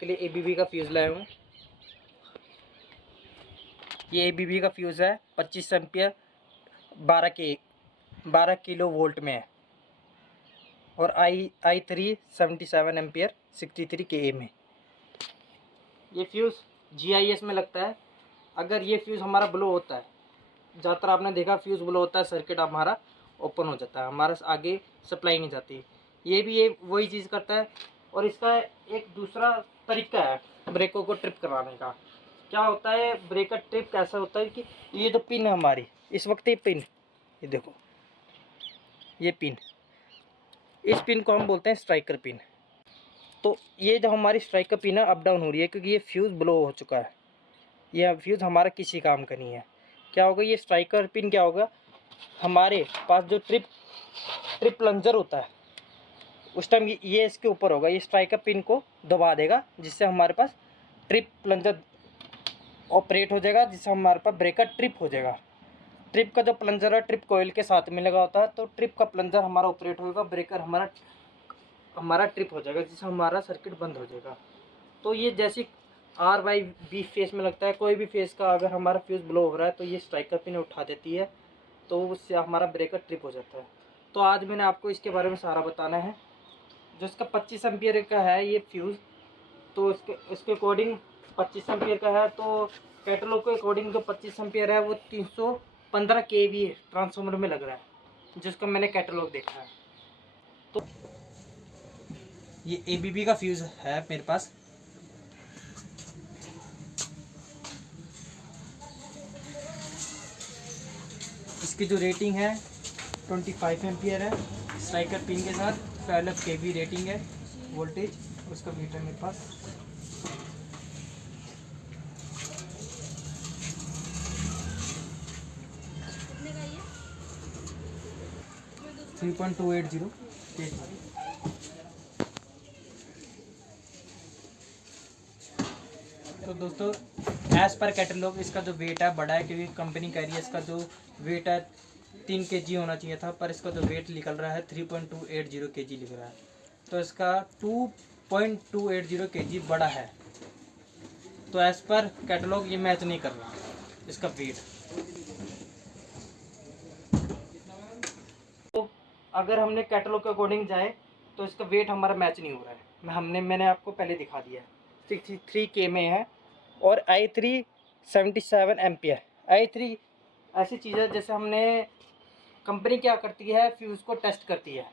आपके लिए ABB का फ्यूज़ लाया हूँ। ये ABB का फ्यूज़ है 25 एम्पियर 12 किलो वोल्ट में है और I3 77 एम्पियर 63 kA में। ये फ्यूज़ GIS में लगता है। अगर ये फ्यूज़ हमारा ब्लो होता है, ज़्यादातर आपने देखा फ्यूज़ ब्लो होता है, सर्किट हमारा ओपन हो जाता है, हमारा आगे सप्लाई नहीं जाती। ये वही चीज़ करता है। और इसका एक दूसरा तरीका है ब्रेकों को ट्रिप कराने का। क्या होता है ब्रेकर ट्रिप कैसा होता है कि ये जो पिन है हमारी, इस वक्त ये पिन, ये देखो ये पिन, इस पिन को हम बोलते हैं स्ट्राइकर पिन। तो ये जो हमारी स्ट्राइकर पिन है अप डाउन हो रही है क्योंकि ये फ्यूज़ ब्लो हो चुका है। ये फ्यूज़ हमारा किसी काम का नहीं है। क्या होगा, ये स्ट्राइकर पिन क्या होगा, हमारे पास जो ट्रिप प्लंजर होता है उस टाइम ये इसके ऊपर होगा, ये स्ट्राइकर पिन को दबा देगा जिससे हमारे पास ट्रिप प्लंजर ऑपरेट हो जाएगा, जिससे हमारे पास ब्रेकर ट्रिप हो जाएगा। ट्रिप का जो प्लंजर है ट्रिप कोयल के साथ में लगा होता है, तो ट्रिप का प्लंजर हमारा ऑपरेट होगा, ब्रेकर हमारा ट्रिप हो जाएगा, जिससे हमारा सर्किट बंद हो जाएगा। तो ये जैसे RYB फेस में लगता है, कोई भी फेस का अगर हमारा फ्यूज़ ब्लो हो रहा है तो ये स्ट्राइकर पिन उठा देती है, तो उससे हमारा ब्रेकर ट्रिप हो जाता है। तो आज मैंने आपको इसके बारे में सारा बताना है। जो इसका 25 एम्पियर का है ये फ्यूज़, तो इसके अकॉर्डिंग 25 एम्पियर का है, तो कैटलॉग के अकॉर्डिंग जो 25 एम्पियर है वो 315 kV ट्रांसफार्मर में लग रहा है, जिसका मैंने कैटलॉग देखा है। तो ये ABB का फ्यूज़ है मेरे पास। इसकी जो रेटिंग है 25 एम्पियर है, स्ट्राइकर पिन के साथ 12 kV रेटिंग है वोल्टेज। उसका मीटर मेरे पास 3.280 kg। तो दोस्तों एज़ पर कैटलॉग इसका जो वेट है बड़ा है, क्योंकि कंपनी कह रही है इसका जो वेट है 3 kg होना चाहिए था, पर इसका जो वेट निकल रहा है 3.280 kg लिख रहा है। तो इसका 2.280 kg बड़ा है, तो एज़ पर कैटलॉग ये मैच नहीं कर रहा इसका वेट। तो अगर हमने कैटलॉग के अकॉर्डिंग जाए तो इसका वेट हमारा मैच नहीं हो रहा है। मैंने आपको पहले दिखा दिया है 63 K में है और I3 77 एम्पियर। I3 ऐसी चीज़ है जैसे हमने कंपनी क्या करती है, फ्यूज़ को टेस्ट करती है,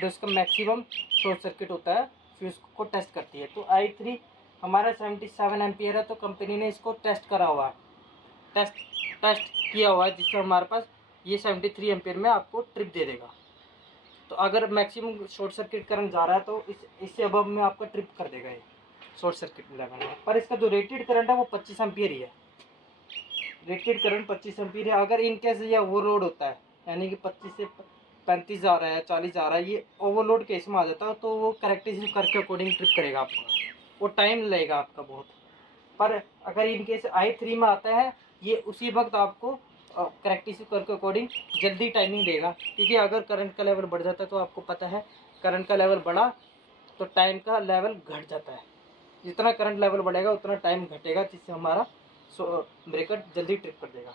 जो इसका मैक्सिमम शॉर्ट सर्किट होता है फ्यूज़ को टेस्ट करती है। तो I3 हमारा 77 एम्पियर है, तो कंपनी ने इसको टेस्ट करा हुआ है, टेस्ट किया हुआ है, जिससे हमारे पास ये 73 एम्पियर में आपको ट्रिप दे देगा। तो अगर मैक्सिमम शॉर्ट सर्किट करंट जा रहा है तो इससे अब में आपका ट्रिप कर देगा ये शॉर्ट सर्किट लेवल में। पर इसका जो रेटेड करंट है वो 25 एम्पियर ही है, रेटेड करंट 25 एम्पियर है। अगर इन केस ये ओवरलोड होता है, यानी कि 25 से 35 जा रहा है, 40 जा रहा है, ये ओवरलोड केस में आ जाता है, तो वो करेक्टिव करके अकॉर्डिंग ट्रिप करेगा आपको, वो टाइम लगेगा आपका बहुत। पर अगर इन केस I3 में आता है, ये उसी वक्त आपको करेक्टिव करके अकॉर्डिंग जल्दी टाइमिंग देगा, क्योंकि अगर करंट का लेवल बढ़ जाता है तो आपको पता है करंट का लेवल बढ़ा तो टाइम का लेवल घट जाता है। जितना करंट लेवल बढ़ेगा उतना टाइम घटेगा, जिससे हमारा ब्रेकर जल्दी ट्रिप कर देगा।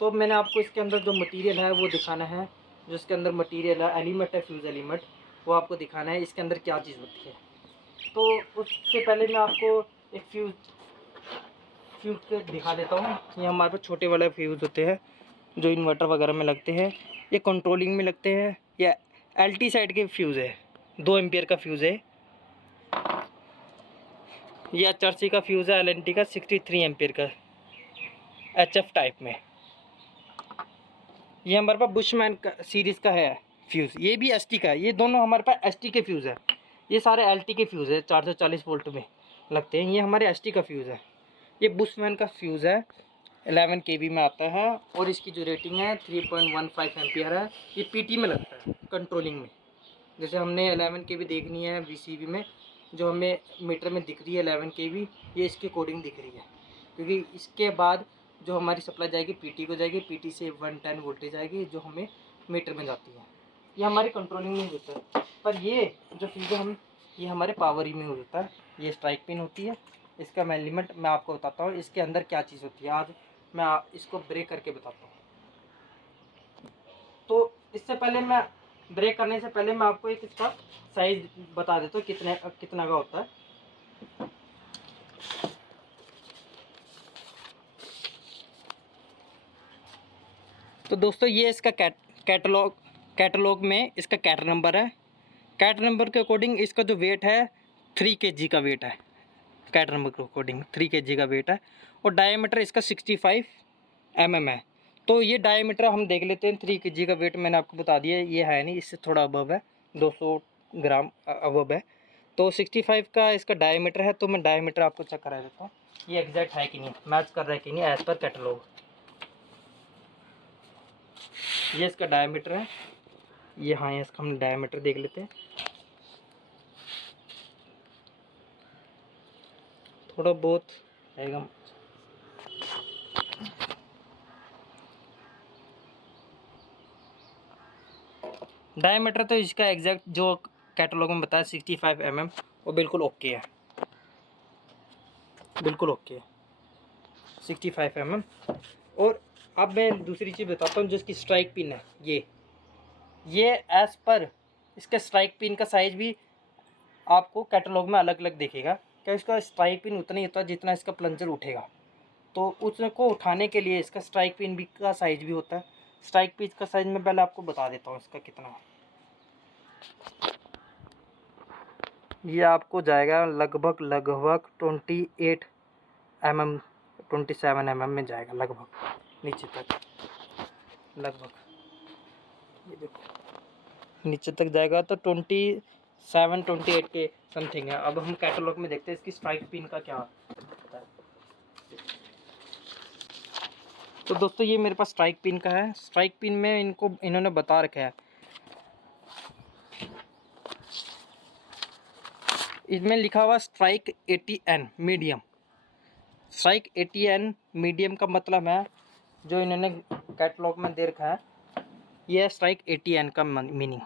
तो मैंने आपको इसके अंदर जो मटेरियल है वो दिखाना है, जो इसके अंदर मटेरियल है एलिमेंट है, फ्यूज़ एलिमेंट, वो आपको दिखाना है इसके अंदर क्या चीज़ होती है। तो उससे पहले मैं आपको एक फ्यूज़ दिखा देता हूँ। ये हमारे पास छोटे वाले फ्यूज़ होते हैं जो इन्वर्टर वगैरह में लगते हैं, ये कंट्रोलिंग में लगते हैं। ये LT साइड के फ्यूज़ है, 2 एम्पियर का फ्यूज़ है। ये HRC का फ्यूज़ है, LNT का 63 एम्पियर का HF टाइप में। ये हमारे पास बुशमैन का सीरीज़ का है फ्यूज़, ये भी ST का है। ये दोनों हमारे पास ST के फ्यूज़ है, ये सारे LT के फ्यूज़ है, 440 वोल्ट में लगते हैं। ये हमारे ST का फ्यूज़ है। ये बुशमैन का फ्यूज़ है, 11 kV में आता है और इसकी जो रेटिंग है 3.15 एम्पियर है। ये PT में लगता है कंट्रोलिंग में। जैसे हमने 11 kV देखनी है VCB में, जो हमें मीटर में दिख रही है 11 kV, ये इसके अकॉर्डिंग दिख रही है, क्योंकि इसके बाद जो हमारी सप्लाई जाएगी PT को जाएगी, PT से 110 वोल्टेज आएगी जो हमें मीटर में जाती है। ये हमारी कंट्रोलिंग में होता है। पर ये जो फ्यूज़ हम ये हमारे पावर ही में होता है। ये स्ट्राइक पिन होती है, इसका मैं लिमिट मैं आपको बताता हूँ इसके अंदर क्या चीज़ होती है। आज मैं इसको ब्रेक करके बताता हूँ। तो इससे पहले मैं ब्रेक करने से पहले मैं आपको एक इसका साइज बता देता हूँ कितना का होता है। तो दोस्तों ये इसका कैटलॉग में इसका कैट नंबर है। कैट नंबर के अकॉर्डिंग इसका जो वेट है 3 kg का वेट है। कैट नंबर के अकॉर्डिंग 3 kg का वेट है और डायमीटर इसका 65 mm है। तो ये डायमीटर हम देख लेते हैं। 3 kg का वेट मैंने आपको बता दिया, ये है नहीं, इससे थोड़ा अबव है, 200 ग्राम अबव है। तो 65 का इसका डायमीटर है। तो मैं डायमीटर आपको चेक करा देता हूँ ये एग्जैक्ट है कि नहीं, मैच कर रहा है कि नहीं एज पर कैटलॉग। ये इसका डायमीटर है, ये हाँ इसका हम डायमीटर देख लेते हैं। थोड़ा बहुत आएगा। डायमीटर तो इसका एग्जैक्ट जो कैटलॉग में बताया 65 mm वो बिल्कुल ओके है, बिल्कुल ओके है 65 mm। और अब मैं दूसरी चीज़ बताता हूँ जो इसकी स्ट्राइक पिन है। ये एज पर इसके स्ट्राइक पिन का साइज भी आपको कैटलॉग में अलग अलग दिखेगा। क्या इसका स्ट्राइक पिन उतना ही होता है जितना इसका प्लंजर उठेगा। तो उसको उठाने के लिए इसका स्ट्राइक पिन भी का साइज भी होता है। स्ट्राइक पिन का साइज मैं पहले आपको बता देता हूँ इसका कितना है। ये आपको जाएगा लगभग 28 mm 27 mm में जाएगा लगभग नीचे तक। लगभग ये देखो नीचे तक जाएगा तो 27-28 के समथिंग है। अब हम कैटलॉग में देखते हैं इसकी स्ट्राइक पिन का क्या होता है। तो दोस्तों ये मेरे पास स्ट्राइक पिन का है। स्ट्राइक पिन में इन्होंने बता रखा है, इसमें लिखा हुआ strike 80N medium. Strike 80N medium का मतलब है जो इन्होंने कैटलॉग में दे रखा है, ये है स्ट्राइक 80N का मीनिंग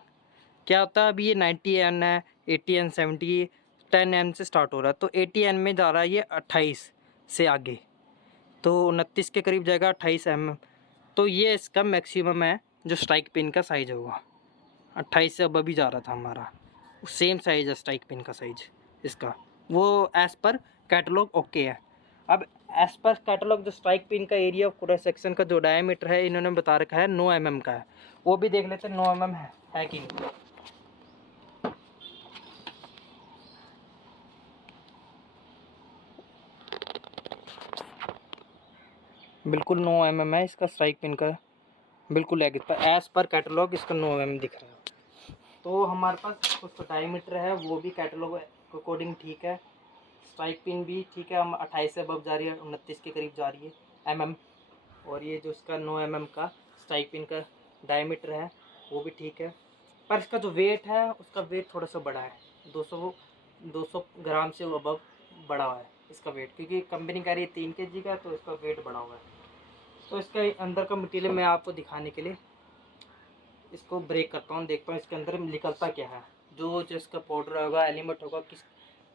क्या होता है। अभी ये 90N है, 80N 70 10N से स्टार्ट हो रहा है। तो 80N में जा रहा है ये 28 से आगे, तो 29 के करीब जाएगा 28 mm। तो ये इसका मैक्सिमम है जो स्ट्राइक पिन का साइज होगा। 28 से अब अभी जा रहा था हमारा, सेम साइज है स्ट्राइक पिन का साइज इसका, वो एज़ पर कैटलॉग ओके है। अब एज़ पर कैटलॉग जो स्ट्राइक पिन का एरिया ऑफ क्रॉस सेक्शन का जो डायमीटर है इन्होंने बता रखा है 9 mm का है। वो भी देख लेते हैं 9 mm है कि नहीं। बिल्कुल 9 mm है इसका स्ट्राइक पिन का, बिल्कुल एज पर कैटलॉग इसका 9 mm दिख रहा है। तो हमारे पास उसका डायमीटर है वो भी कैटलॉग के अकॉर्डिंग ठीक है। स्ट्राइक पिन भी ठीक है, हम 28 से अब जा रही है, 29 के करीब जा रही है mm। और ये जो इसका 9 mm का स्ट्राइक पिन का डायमीटर है वो भी ठीक है। पर इसका जो वेट है उसका वेट थोड़ा सा बड़ा है, 200 ग्राम से अबव बड़ा हुआ है इसका वेट, क्योंकि कंपनी कह रही है 3 kg का, तो इसका वेट बड़ा हुआ है। तो इसका अंदर का मटेरियल मैं आपको दिखाने के लिए इसको ब्रेक करता हूँ, देखता हूँ इसके अंदर निकलता क्या है। जो इसका पाउडर होगा, एलिमेंट होगा, किस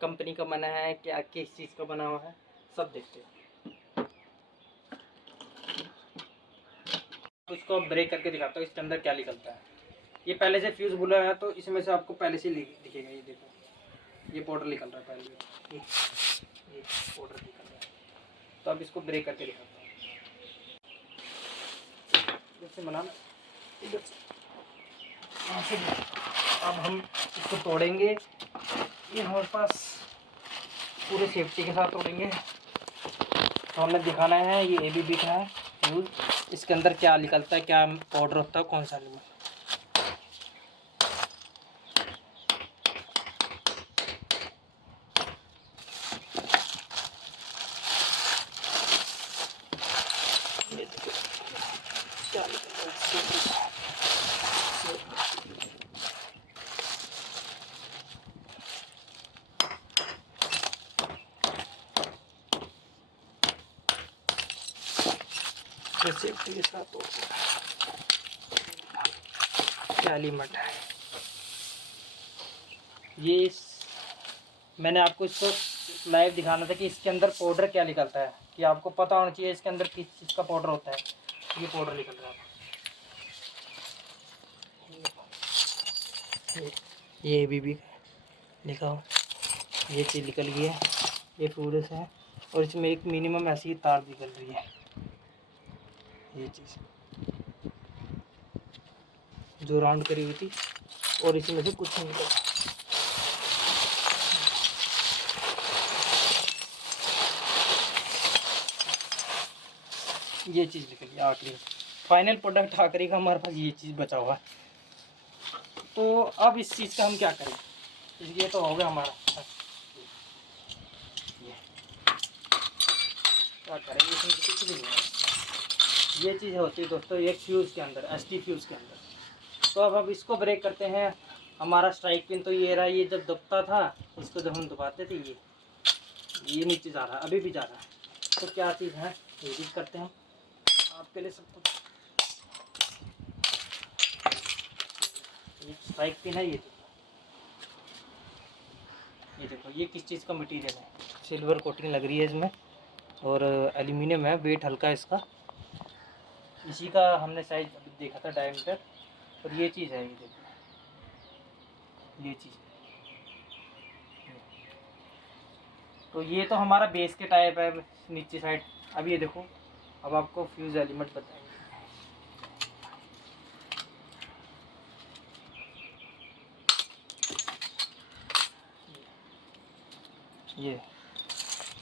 कंपनी का बना है, क्या किस चीज़ का बना हुआ है, सब देखते हैं। तो इसको ब्रेक करके दिखाता हूँ इसके अंदर क्या निकलता है। ये पहले से फ्यूज़ बुला है तो इसमें से आपको पहले से दिखेगा। ये देखो ये पाउडर निकल रहा है पहले, ये पाउडर निकल रहा है। तो अब इसको ब्रेक करके दिखाता हूँ। जैसे बनाना इधर से, अब हम इसको तोड़ेंगे। ये हमारे पास पूरे सेफ्टी के साथ तोड़ेंगे। तो हमें दिखाना है ये AB बिट है यूज, इसके अंदर क्या निकलता है, क्या पाउडर होता है, कौन सा एलिमेंट। क्या निकलता है सेफ्टी के साथ क्या एलिमेंट है। ये मैंने आपको इसको लाइव दिखाना था कि इसके अंदर पाउडर क्या निकलता है, कि आपको पता होना चाहिए इसके अंदर किस चीज़ का पाउडर होता है। ये पाउडर निकल रहा है, ये भी लिखा हो, ये चीज़ निकल गई है, ये पूरे से है। और इसमें एक मिनिमम ऐसी तार निकल रही है, ये चीज़ जो राउंड करी हुई थी, और इसमें से कुछ नहीं निकला। ये चीज़ निकली आखिरी फाइनल प्रोडक्ट आखिरी का हमारे पास ये चीज़ बचा हुआ है। तो अब इस चीज़ का हम क्या करें, ये तो हो गया हमारा, क्या करेंगे इसमें कुछ भी नहीं है। ये चीज़ होती है दोस्तों एक फ्यूज़ के अंदर, एसटी फ्यूज़ के अंदर। तो अब इसको ब्रेक करते हैं। हमारा स्ट्राइक पिन तो ये रहा, ये जब दबता था इसको जब हम दबाते थे ये नीचे जा रहा है, अभी भी जा रहा है। तो क्या चीज़ है ये चीज़ करते हैं आपके लिए सब कुछ। ये स्ट्राइक पिन है, ये देखो ये किस चीज़ का मटेरियल है, सिल्वर कोटिंग लग रही है इसमें, और एल्यूमिनियम है, वेट हल्का है इसका। इसी का हमने साइज अभी देखा था डायमीटर, और ये चीज़ है, ये देखो ये चीज़। तो ये तो हमारा बेस के टाइप है नीचे साइड। अब ये देखो, अब आपको फ्यूज़ एलिमेंट बताएंगे।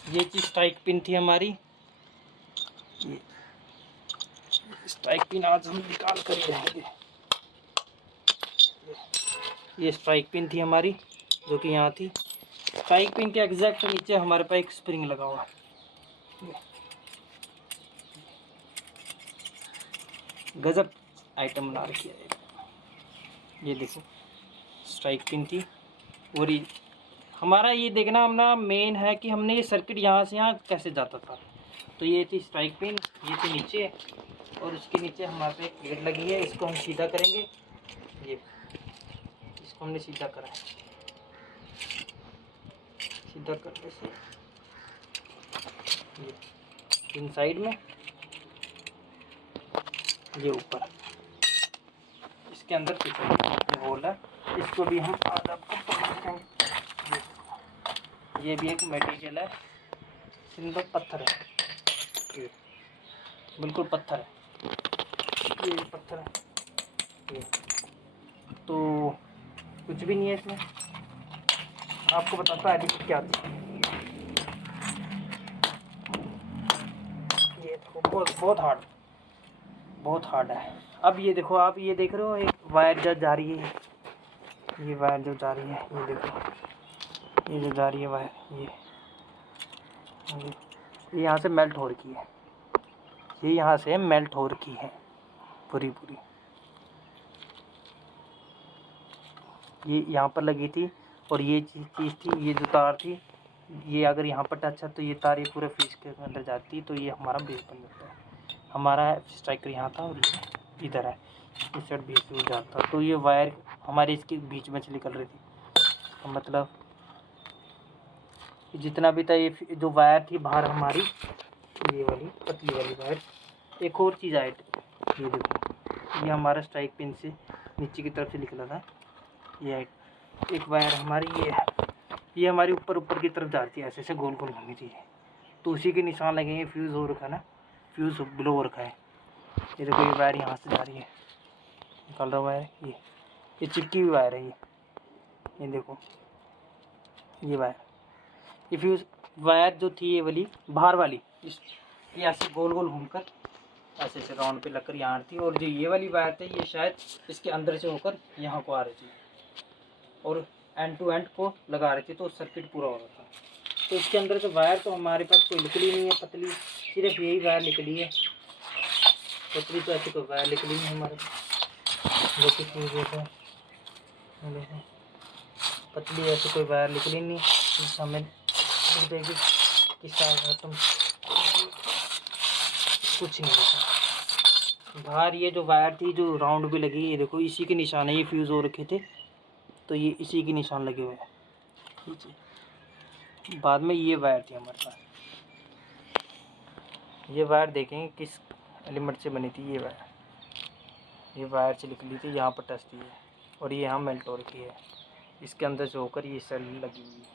ये चीज़ स्ट्राइक पिन थी हमारी, ये स्ट्राइक पिन आज हम निकाल कर जाएंगे। ये स्ट्राइक पिन थी हमारी जो कि यहाँ थी। स्ट्राइक पिन के एग्जैक्ट नीचे हमारे पास एक स्प्रिंग लगा हुआ है। गजब आइटम बना रखी है। ये देखो स्ट्राइक पिन थी, और ये हमारा ये देखना हमने मेन है कि हमने ये सर्किट यहाँ से यहाँ कैसे जाता था। तो ये थी स्ट्राइक पिन, ये थी नीचे, और उसके नीचे हमारे पे एक प्लेट लगी है। इसको हम सीधा करेंगे, ये इसको हमने सीधा करा है। सीधा करने से ये इन साइड में, ये ऊपर इसके अंदर पीछे होल है, इसको भी हम आधा ये भी एक मटेरियल है, सिंपल पत्थर है, ये बिल्कुल पत्थर है, ये पत्थर है ये। तो कुछ भी नहीं है इसमें, आपको बताता है क्या थी। ये देखो बहुत हार्ड है। अब ये देखो, आप ये देख रहे हो एक वायर जो जा रही है, ये वायर जो जा रही है, ये देखो ये जो जा रही है वायर, ये यहाँ से मेल्ट हो रखी है, ये यहाँ से मेल्ट हो रखी है पूरी। ये यहाँ पर लगी थी, और ये चीज़ थी, ये जो तार थी, ये अगर यहाँ पर टच है तो ये तार ये पूरे फ्यूज के अंदर जाती है, तो ये हमारा बेस बन जाता है। हमारा स्ट्राइकर यहाँ था और ये इधर है, इस साइड बेस फ्यूज जाता। तो ये वायर हमारे इसके बीच में से निकल रही थी, तो मतलब जितना भी था ये जो वायर थी बाहर हमारी, ये वाली पतली वाली वायर। एक और चीज़ आई, ये देखो ये हमारा स्ट्राइक पिन से नीचे की तरफ से निकला था, ये एक वायर हमारी ये है, ये हमारी ऊपर की तरफ जाती है, ऐसे गोल घूमी थी। तो उसी के निशान लगे हैं, फ्यूज़ हो रखा है ना, फ्यूज़ ब्लो हो रखा है। ये देखो ये वायर यहाँ से जा रही है, निकल रहा वायर, ये चिपकी हुई वायर है, ये देखो ये वायर, ये फ्यूज़ वायर जो थी ये वाली बाहर वाली, ये ऐसे गोल घूमकर ऐसे राउंड पे लगकर यहाँ थी। और जो ये वाली वायर थी ये शायद इसके अंदर से होकर यहाँ को आ रही थी, और एंड टू एंड को लगा रही थी, तो सर्किट पूरा हो रहा था। तो इसके अंदर से वायर तो हमारे पास कोई निकली नहीं है पतली, सिर्फ यही वायर निकली है पतली। तो ऐसी कोई वायर निकली नहीं हमारे जो कि देखो पतली ऐसी कोई वायर निकली नहीं। हमें देखिए किस तरह तुम कुछ नहीं देखा बाहर। ये जो वायर थी जो राउंड भी लगी, ये देखो इसी के निशान है, ये फ्यूज़ हो रखे थे, तो ये इसी के निशान लगे हुए हैं। बाद में ये वायर थी हमारे पास, ये वायर देखेंगे किस एलिमेंट से बनी थी। ये वायर से निकली थी, यहाँ पर टच थी है, और ये यहाँ मेल्ट हो रखी है, इसके अंदर से होकर ये सेल लगी हुई है।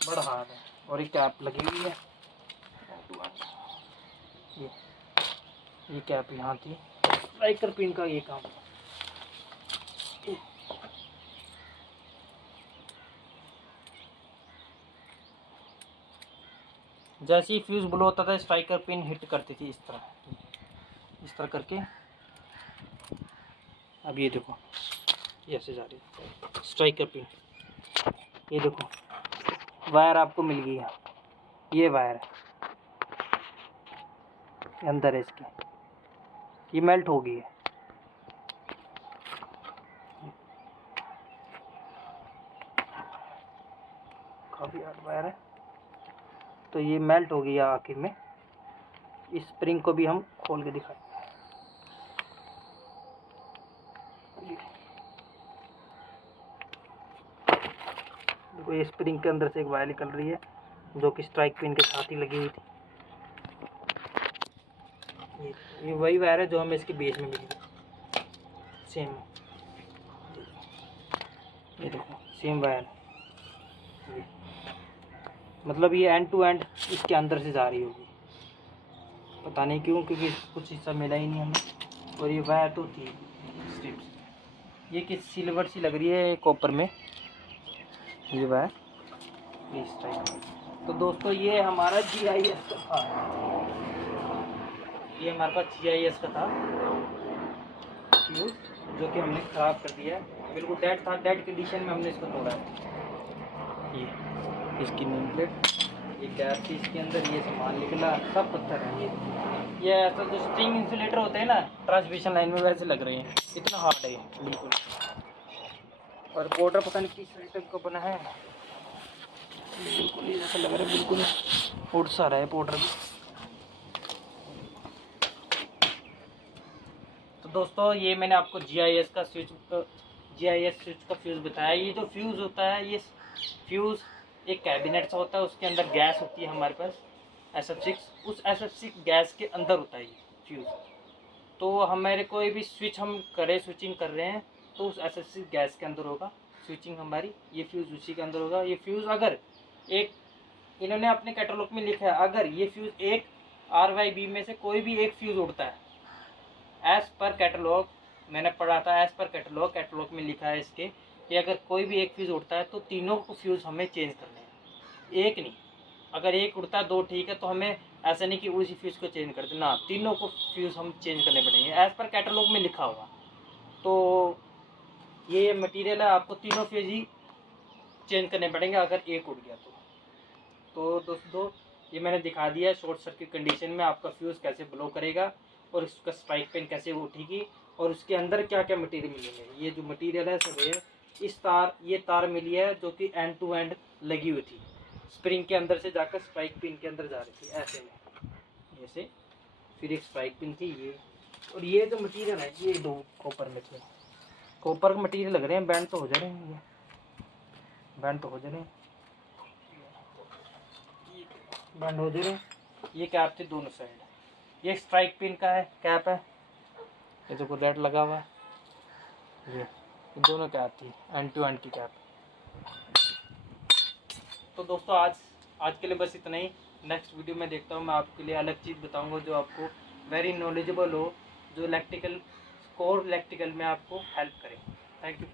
बड़ा हार्ड है, और ये कैप लगी हुई है। ये कैप यहाँ थी, स्ट्राइकर पिन का ये काम। जैसे ही फ्यूज़ ब्लो होता था, स्ट्राइकर पिन हिट करती थी इस तरह करके। अब ये देखो, ये ऐसे जा रही है स्ट्राइकर पिन। ये देखो वायर आपको मिल गई है, ये वायर है अंदर है इसके, ये मेल्ट हो गई है। काफ़ी हार्ड वायर है, तो ये मेल्ट हो गई है आखिर में। इस स्प्रिंग को भी हम खोल के दिखाएं। देखो ये स्प्रिंग के अंदर से एक वायर निकल रही है, जो कि स्ट्राइक पिन के साथ ही लगी हुई थी। ये वही वायर है जो हमें इसके बेस में मिली, सेम। ये देखो सेम वायर, मतलब ये एंड टू एंड इसके अंदर से जा रही होगी, पता नहीं क्यों, क्योंकि कुछ हिस्सा मिला ही नहीं हमें। और ये वायर तो थी स्ट्रिप्स, ये किस सिल्वर सी लग रही है कॉपर में, ये वायर इस टाइप। तो दोस्तों ये हमारा GIS का था, ये हमारे पास GIS का था फ्यूज, जो कि हमने ख़राब कर दिया है। बिल्कुल डेड था, डेड कंडीशन में हमने इसको तोड़ा है। ये इसकी नेम प्लेट, ये कैप थी इसके अंदर, ये सामान निकला, सब पत्थर है। ये ऐसा जो स्ट्रिंग इंसुलेटर होते हैं ना ट्रांसमिशन लाइन में, वैसे लग रहे हैं, इतना हार्ड है ये बिल्कुल। और पाउडर पता नहीं किस आइटम का बना है, बिल्कुल ये जैसा लग रहा है, बिल्कुल उड़ सा रहा है पाउडर भी। तो दोस्तों ये मैंने आपको GIS स्विच का फ्यूज़ बताया। ये जो फ्यूज़ होता है, ये फ्यूज़ एक कैबिनेट सा होता है, उसके अंदर गैस होती है हमारे पास SF6, उस SF6 गैस के अंदर होता है ये फ्यूज़। तो हमारे कोई भी स्विच हम स्विचिंग कर रहे हैं, तो उस SF6 गैस के अंदर होगा स्विचिंग हमारी, ये फ्यूज़ उसी के अंदर होगा। ये फ्यूज़ अगर एक, इन्होंने अपने कैटलॉग में लिखा है, अगर ये फ्यूज़ एक RYB में से कोई भी एक फ्यूज़ उड़ता है, एज़ पर कैटलॉग मैंने पढ़ा था, एज़ पर कैटलॉग में लिखा है इसके कि अगर कोई भी एक फ्यूज़ उड़ता है तो तीनों को फ्यूज़ हमें चेंज करने हैं, एक नहीं। अगर एक उड़ता है दो ठीक है, तो हमें ऐसा नहीं कि उसी फ्यूज़ को चेंज कर देना, तीनों को फ्यूज़ हम चेंज करने पड़ेंगे, एज़ पर कैटलॉग में लिखा होगा। तो ये मटेरियल है, आपको तीनों फ्यूज़ ही चेंज करने पड़ेंगे अगर एक उड़ गया तो दोस्तों ये मैंने दिखा दिया है शॉर्ट सर्किट कंडीशन में आपका फ्यूज़ कैसे ब्लो करेगा, और इसका स्ट्राइक पिन कैसे उठेगी, और उसके अंदर क्या क्या मटेरियल मिलेंगे। ये जो मटेरियल है सब है, ये तार मिली है जो कि एंड टू एंड लगी हुई थी, स्प्रिंग के अंदर से जाकर स्ट्राइक पिन के अंदर जा रही थी ऐसे में, ऐसे। फिर एक स्ट्राइक पिन थी ये, और ये जो मटेरियल है ये दो कॉपर में थे, कॉपर के मटेरियल लग रहे हैं, बैंड तो हो जा रहे हैं, ये बैंड तो हो जा रहे हैं, बैंड हो जा रहे हैं। ये कैप थी दोनों साइड, ये स्ट्राइक पिन का है कैप है, ये देखो रेड लगा हुआ है, ये दोनों कैप थी एंड टू एंड की कैप। तो दोस्तों आज के लिए बस इतना ही। नेक्स्ट वीडियो में देखता हूँ, मैं आपके लिए अलग चीज़ बताऊँगा जो आपको वेरी नॉलेजेबल हो, जो कोर इलेक्ट्रिकल में आपको हेल्प करे। Thank you.